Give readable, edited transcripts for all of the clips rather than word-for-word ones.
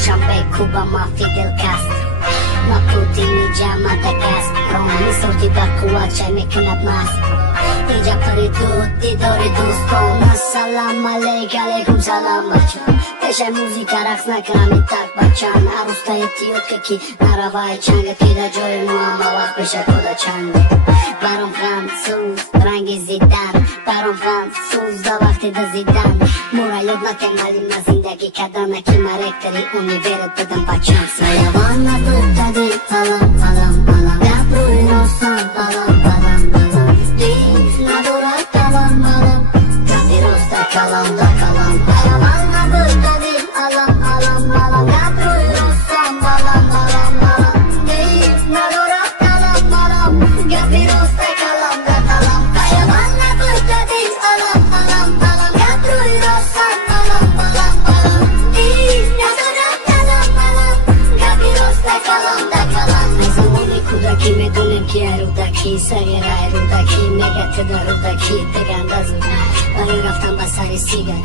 Dushanbe, Cuba, ma Fidel Castro Maputo, Niger, Madagascar می سردی بر قوات چه میکند مست اینجا پریدود دیداری دوستان السلام علیکم سلام بچان پیش موزیک رقص نکنم این تک بچان عروستا اتیوت که نروای چنگ پیدا جای ما اما وقت بشه کدا چنگ برام فرانسوز رنگ زیدن برام فرانسوز دا وقتی دزیدن مورا یاد نکنالیم از زندگی کردن اکی مرکتری اونی برد بدم بچان سایوان ندود دادی پلام پلام پلام دبروی روستان پلام پلام پلام دیف ندارد پلام پلام کمی روستا کلام دا کلام سایوان ندود دادی پلام پلام پلام دبروی روستان پلام پلام پلام دیف ندارد پلام پلام کمی روستا کلام دا کلام سایوان ندود دادی پلام پلام پلام دبروی روستان پلام پلام پلام دیف ندارد پلام پلام کمی روستا کلام دا کلام زمانی کودکی میدونیم که رودکی سری رای رودکی میگه در رودکی تگندازی برای رفتن با سری سیگارا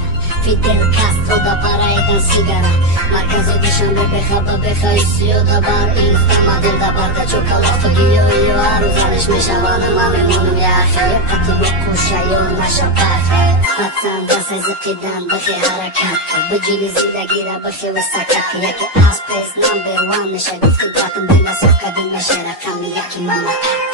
فیدل کاسترو دا پارایدن سیگارا مرکز دوشنبه بخواب بخوای سیو دا بار اینستا مدل دا بار دا چوکالاتو گیو هر روزانش میشوانم ما میمونم یخی قطی بکوشه یا نشا پرخی حتما دست از قیدن بخی حرکت بجیلی زندگی را بخی و سکت یکی اسپیس نمبر وان نشه گفتی باتم دینا صف کدیم نشه رقم یکی مملکت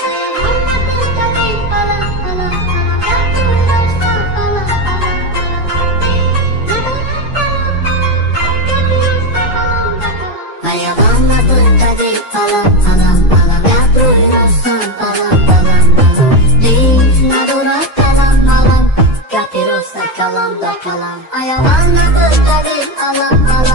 Hayvan adı kadir palam palam palam Yadruy rostan palam palam palam Dif nadurat palam palam Kapirosta kalam da kalam Hayvan adı kadir palam palam